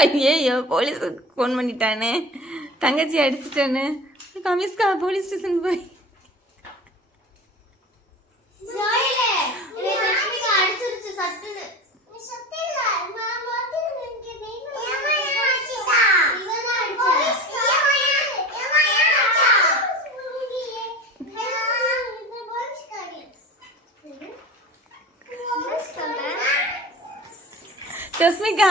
ஐயோ போலீஸுக்கு ஃபோன் பண்ணிட்டானே. தங்கச்சி அடிச்சிட்டானே. கமிஸ்கா போலீஸ் ஸ்டேஷன் போய் ரஸ்மிகா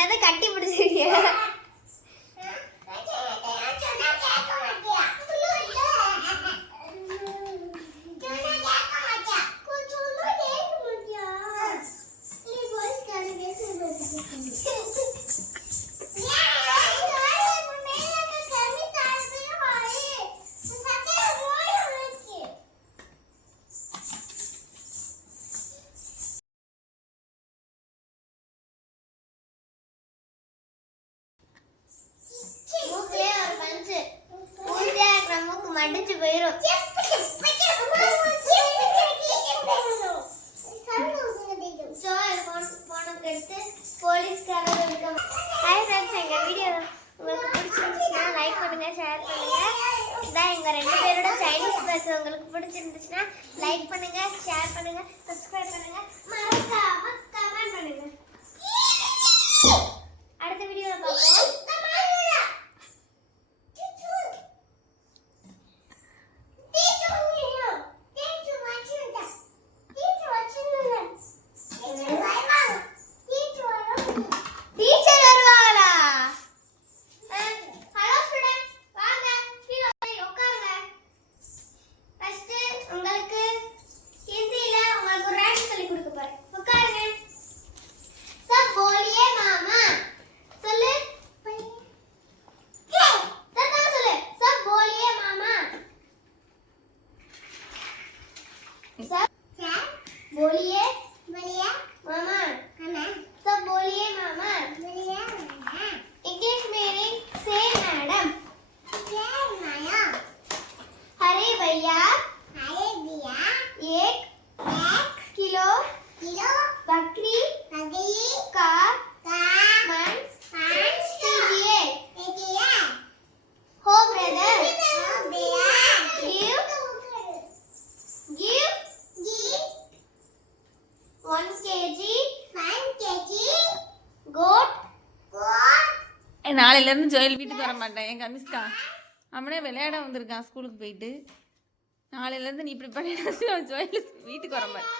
என்னது கட்டி பிடிச்சிருக்கீங்க இருக்கிற போயிடும் ஸோ போயிரும். So, இது phone- phone க்கு எடுத்து போலீஸ்காரங்க இருக்க ஹாய் ஃப்ரெண்ட்ஸ் எங்க வீடியோ உங்களுக்கு பிடிச்சிருந்துச்சுன்னா லைக் பண்ணுங்கள் ஷேர் பண்ணுங்கள் இதான் எங்கள் ரெண்டு பேரோட சைனீஸ் பஸ் உங்களுக்கு பிடிச்சிருந்துச்சுன்னா லைக் பண்ணுங்கள் ஷேர் பண்ணுங்கள் சப்ஸ்கிரைப் பண்ணுங்கள் நாளையிலேருந்து ஜோயல் வீட்டுக்கு வர மாட்டேன். என் கமிஸ்கா அவனே விளையாட வந்திருக்கான் ஸ்கூலுக்கு போயிட்டு. நாளையிலேருந்து நீ இப்படி பண்ணி ஜோயல் வீட்டுக்கு வர மாட்டேன்.